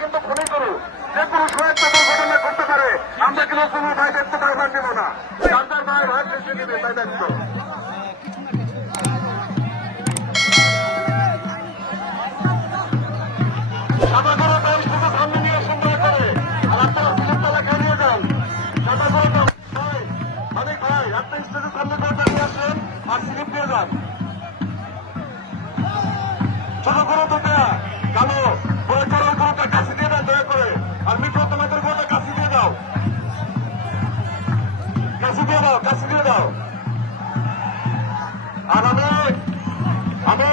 কিন্তু খুনি করু যে কোনো সময় দুর্ঘটনা করতে পারে। আমরা কিন্তু কোনো ভাই দেখতে পারবেন দেব না। সরকার ভাই ভাই দেশে দিবে তাই দায়িত্ব। সাদা করে তাই শুধু সামনে নিয়ে সুন্দর করে আর আপনারা সিলেক্টটা খেয়ে যান। সাদা করে ভাই অনেক ভাই আপনি স্টেজের সামনে করে দাঁড়িয়ে আসেন আর সিলিপ দিয়ে যান। ছোট করে তোটা কালো বড় চড়ার করে কাছে দিয়ে দেন দয়া করে। আর মিঠো তোমাদের করে কাছে দিয়ে দাও, কাছে দিয়ে দাও, কাছে দিয়ে দাও। আর আমি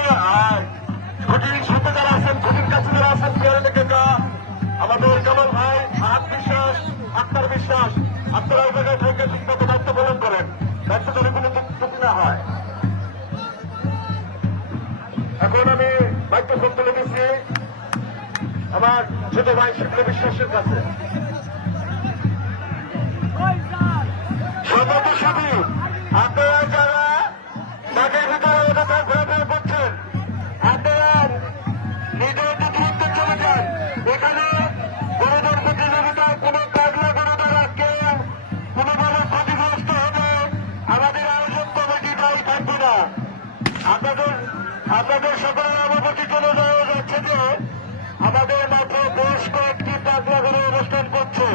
কঠিন সাথে যারা আছেন, কঠিন কাছে যারা আছেন, পেয়ারে লেগে যা আমাদের কামাল ভাই, হাত বিশ্বাস, আত্মার বিশ্বাস, আপনারা ওই জায়গায় থেকে ঠিকমতো দায়িত্ব পালন করেন, দায়িত্ব যেন কোনো ত্রুটি না হয়। এখন আমি মাইক্রোফোন তুলে দিচ্ছি আমার ছোট ভাই শিবলি বিশ্বাসের কাছে। সর্বত সাথী আপনারা যারা মাঠের ভিতরে ঘোরাফেরা করছেন, আপনারা নিজের দূরত্বে চলে যান। এখানে গরুদের প্রতিযোগিতায় কোনো পাগলা গরুদের আজকে কোনোভাবে ক্ষতিগ্রস্ত হবে আমাদের আয়োজক কমিটি দায়ী থাকবে না। আপনাদের সকলের অবগতি চলে যাওয়া যাচ্ছে যে আমাদের মাঠে বেশ কয়েকটি পাগলা গরু অনুষ্ঠান করছে।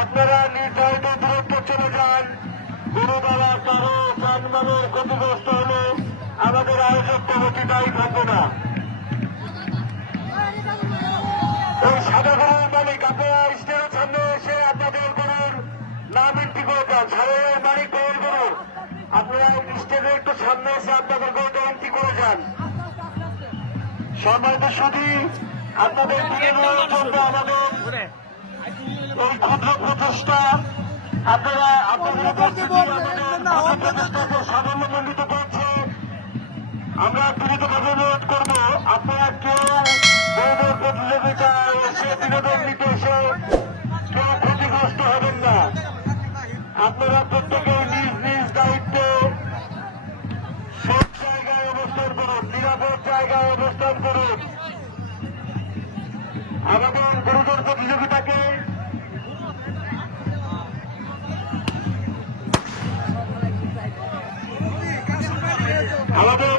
আপনারা নির্ধারিত দূরত্বে চলে যান। গরু দ্বারা কারো যানবাহনের ক্ষতিগ্রস্ত হলে আমাদের আয়োজক কমিটি দায়ী থাকবে না। ওই সাদা গরুর মালিক আপনারা স্টেজের সামনে এসে আপনাদের গরুর নাম এন্ট্রি করে যান। সাধারণ মালিক গরুর গরু আপনারা স্টেজে একটু সামনে এসে আপনাদের গরুটা এন্ট্রি করে যান। সম্মানিত সুধী, আপনাদের দিকে জন্য আমাদের এই ক্ষুদ্র প্রচেষ্টা আপনারা আপনাদের উপস্থিতি আমাদের প্রচেষ্টাকে সাফল্যমণ্ডিত করছে। আমরা বিনীতভাবে অনুরোধ করব আপনারা কেউ দৌড়ের প্রতিযোগিতায় এসে বিনোদন নিতে এসে কেউ ক্ষতিগ্রস্ত হবেন না। আপনারা প্রত্যেকে নিজ নিজ দায়িত্বে সব জায়গায় অবস্থান করুন, নিরাপদ জায়গায় অবস্থান করুন। আমাদের গরুদের প্রতিযোগিতাকে আমাদের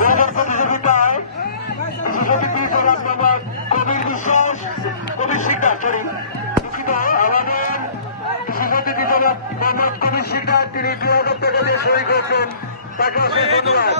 গরুদের প্রতিযোগিতায় কবির বিশ্বাস, কবির শিকদার, আমাদের শিশুসমিতি জনাব মোহাম্মদ কবির শিকদার, তিনি 2000 টাকা দিয়ে শরীর করেছেন, তাকে অশেষ ধন্যবাদ।